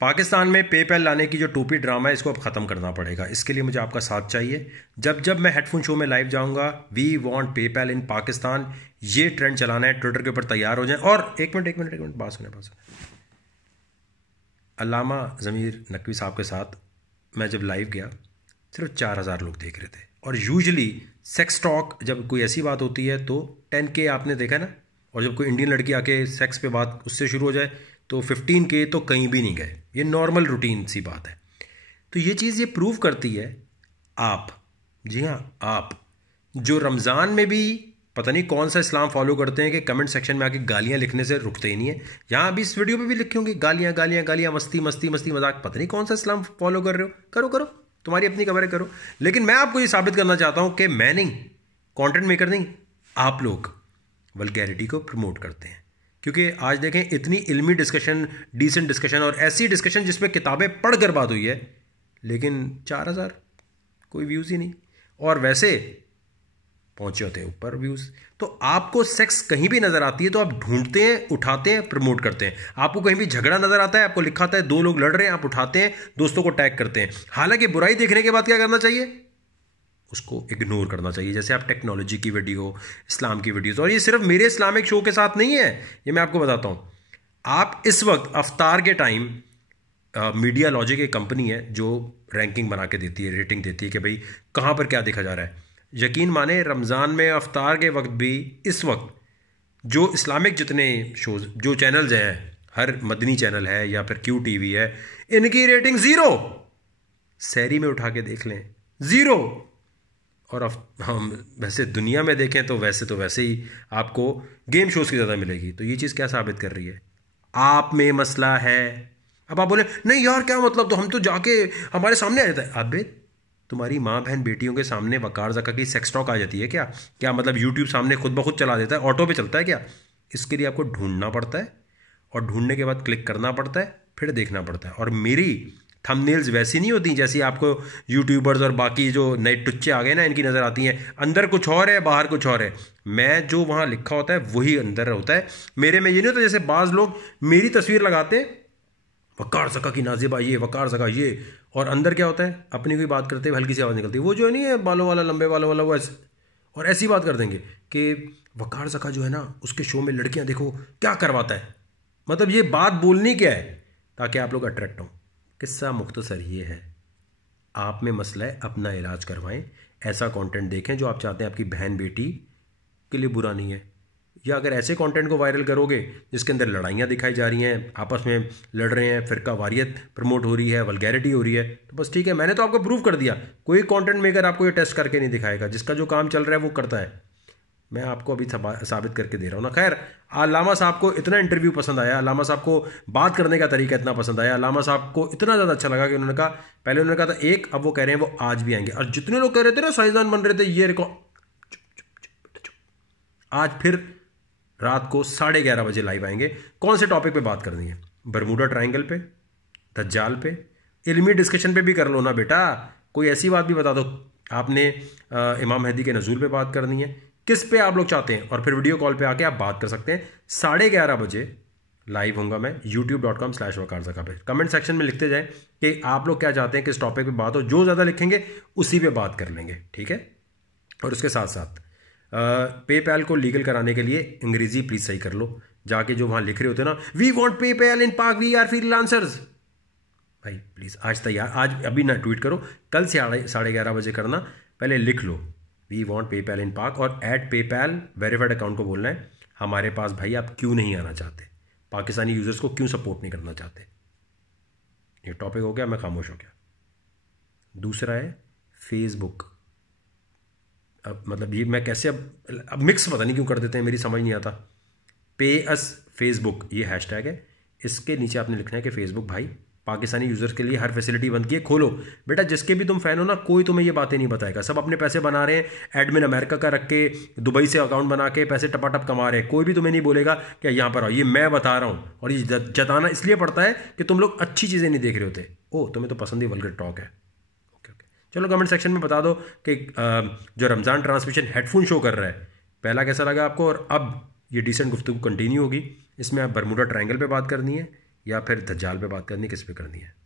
पाकिस्तान में पेपैल लाने की जो टोपी ड्रामा है इसको अब ख़त्म करना पड़ेगा। इसके लिए मुझे आपका साथ चाहिए। जब जब मैं हेडफोन शो में लाइव जाऊंगा, वी वांट पेपैल इन पाकिस्तान, ये ट्रेंड चलाना है। ट्विटर के ऊपर तैयार हो जाए। और एक मिनट बात सुने। अल्लामा ज़मीर नकवी साहब के साथ मैं जब लाइव गया, सिर्फ 4000 लोग देख रहे थे। और यूजुअली सेक्स टॉक जब कोई ऐसी बात होती है तो 10K आपने देखा ना, और जब कोई इंडियन लड़की आके सेक्स पे बात उससे शुरू हो जाए तो 15K तो कहीं भी नहीं गए। ये नॉर्मल रूटीन सी बात है। तो ये चीज़ ये प्रूव करती है आप, जी हाँ आप, जो रमज़ान में भी पता नहीं कौन सा इस्लाम फॉलो करते हैं कि कमेंट सेक्शन में आके गालियाँ लिखने से रुकते ही नहीं है। यहाँ अभी इस वीडियो में भी लिखे होंगे गालियाँ गालियाँ गालियाँ, मस्ती मस्ती मस्ती मजाक, पता नहीं कौन सा इस्लाम फॉलो कर रहे हो। करो करो, तुम्हारी अपनी खबरें करो। लेकिन मैं आपको ये साबित करना चाहता हूँ कि मैं नहीं, कंटेंट मेकर नहीं, आप लोग वल्गैरिटी को प्रमोट करते हैं। क्योंकि आज देखें इतनी इल्मी डिस्कशन, डिसेंट डिस्कशन और ऐसी डिस्कशन जिसमें किताबें पढ़ कर बात हुई है, लेकिन 4000 कोई व्यूज़ ही नहीं। और वैसे पहुंचे होते हैं ऊपर व्यूज़। तो आपको सेक्स कहीं भी नज़र आती है तो आप ढूंढते हैं, उठाते हैं, प्रमोट करते हैं। आपको कहीं भी झगड़ा नज़र आता है, आपको लिखा आता है 2 लोग लड़ रहे हैं, आप उठाते हैं, दोस्तों को टैग करते हैं। हालांकि बुराई देखने के बाद क्या करना चाहिए, उसको इग्नोर करना चाहिए। जैसे आप टेक्नोलॉजी की वीडियो, इस्लाम की वीडियोस, और ये सिर्फ मेरे इस्लामिक शो के साथ नहीं है, ये मैं आपको बताता हूँ। आप इस वक्त अफ्तार के टाइम मीडिया लॉजिक एक कंपनी है जो रैंकिंग बना के देती है, रेटिंग देती है कि भाई कहाँ पर क्या देखा जा रहा है। यकीन माने रमज़ान में अफ्तार के वक्त भी इस वक्त जो इस्लामिक जितने शोज, जो चैनल्स हैं, हर मदनी चैनल है या फिर QTV है, इनकी रेटिंग 0। सहरी में उठा के देख लें 0। और हम वैसे दुनिया में देखें तो वैसे ही आपको गेम शोज़ की ज़्यादा मिलेगी। तो ये चीज़ क्या साबित कर रही है, आप में मसला है। अब आप बोले नहीं यार क्या मतलब, तो हम तो जाके हमारे सामने आ जाता है। अबे तुम्हारी माँ बहन बेटियों के सामने वकार ज़का की सेक्स टॉक आ जाती है क्या? क्या मतलब यूट्यूब सामने खुद ब खुद चला देता है, ऑटो पे चलता है क्या? इसके लिए आपको ढूंढना पड़ता है, और ढूंढने के बाद क्लिक करना पड़ता है, फिर देखना पड़ता है। और मेरी थंबनेल्स वैसी नहीं होती जैसी आपको यूट्यूबर्स और बाकी जो नए टुच्चे आ गए ना इनकी नज़र आती हैं। अंदर कुछ और है, बाहर कुछ और है। मैं जो वहाँ लिखा होता है वही अंदर होता है। मेरे में ये नहीं होता जैसे बाज़ लोग मेरी तस्वीर लगाते हैं, वकार ज़का की नाजिबा ये, वकार ज़का ये, और अंदर क्या होता है, अपनी कोई बात करते हुए हल्की सी आवाज़ निकलती है, वो जो है नहीं है बालों वाला, लंबे बालों वाला, वो ऐसे और ऐसी बात कर देंगे कि वकार ज़का जो है ना उसके शो में लड़कियां देखो क्या करवाता है। मतलब ये बात बोलनी क्या है ताकि आप लोग अट्रैक्ट हों। किस्सा मुख्तसर ये है, आप में मसला है, अपना इलाज करवाएं। ऐसा कंटेंट देखें जो आप चाहते हैं आपकी बहन बेटी के लिए बुरा नहीं है। या अगर ऐसे कंटेंट को वायरल करोगे जिसके अंदर लड़ाइयाँ दिखाई जा रही हैं, आपस में लड़ रहे हैं, फिरका वारियत प्रमोट हो रही है, वल्गैरिटी हो रही है, तो बस ठीक है, मैंने तो आपको प्रूव कर दिया। कोई कंटेंट मेकर आपको ये टेस्ट करके नहीं दिखाएगा। जिसका जो काम चल रहा है वो करता है। मैं आपको अभी साबित करके दे रहा हूँ ना। खैर, अल्लामा साहब को इतना इंटरव्यू पसंद आया, अल्लामा साहब को बात करने का तरीका इतना पसंद आया, अल्लामा साहब को इतना ज़्यादा अच्छा लगा कि उन्होंने कहा, पहले उन्होंने कहा था एक, अब वो कह रहे हैं वो आज भी आएंगे। और जितने लोग कह रहे थे ना साइंसदान बन रहे थे, ये रिकॉर्ड, आज फिर रात को 11:30 बजे लाइव आएंगे। कौन से टॉपिक पे बात करनी है? बरमूडा ट्रायंगल पे, दज्जाल पे, इल्मी डिस्कशन पे भी कर लो ना बेटा। कोई ऐसी बात भी बता दो। आपने इमाम मेहदी के नज़ूल पे बात करनी है, किस पे आप लोग चाहते हैं, और फिर वीडियो कॉल पे आके आप बात कर सकते हैं। 11:30 बजे लाइव होऊंगा मैं youtube.com/वकारज़का पे। कमेंट सेक्शन में लिखते जाएं कि आप लोग क्या चाहते हैं, किस टॉपिक पे बात हो। जो ज़्यादा लिखेंगे उसी पे बात कर लेंगे, ठीक है। और उसके साथ साथ पेपैल को लीगल कराने के लिए अंग्रेजी प्लीज़ सही कर लो। जाके जो वहाँ लिख रहे होते हैं ना, वी वॉन्ट पेपैल इन पाक, वी आर फ्रीलांसर्स, भाई प्लीज़ आज तैयार, आज अभी ना ट्वीट करो, कल से 11:30 बजे करना। पहले लिख लो वी वॉन्ट पेपैल इन पाक, और @पेपैल वेरीफाइड अकाउंट को बोलना है हमारे पास भाई आप क्यों नहीं आना चाहते, पाकिस्तानी यूजर्स को क्यों सपोर्ट नहीं करना चाहते। ये टॉपिक हो गया, मैं खामोश हो गया। दूसरा है फेसबुक। अब मतलब ये मैं कैसे अब मिक्स पता नहीं क्यों कर देते हैं, मेरी समझ नहीं आता। पे अस फेसबुक ये हैशटैग है, इसके नीचे आपने लिखना है कि फेसबुक भाई पाकिस्तानी यूजर्स के लिए हर फैसिलिटी बंद की है, खोलो। बेटा जिसके भी तुम फैन हो ना, कोई तुम्हें ये बातें नहीं बताएगा। सब अपने पैसे बना रहे हैं, एडमिन अमेरिका का रख के, दुबई से अकाउंट बना के पैसे टपाटप कमा रहे हैं। कोई भी तुम्हें नहीं बोलेगा कि यहाँ पर आओ। ये मैं बता रहा हूँ, और ये जताना इसलिए पड़ता है कि तुम लोग अच्छी चीज़ें नहीं देख रहे होते। ओ तुम्हें तो पसंद ही वल्गर टॉक है। चलो कमेंट सेक्शन में बता दो कि जो रमज़ान ट्रांसमिशन हेडफोन शो कर रहा है पहला कैसा लगा आपको, और अब ये डिसेंट गुफ्तगू कंटिन्यू होगी। इसमें आप बरमूडा ट्रायंगल पे बात करनी है, या फिर दज्जाल पे बात करनी, किस पे करनी है?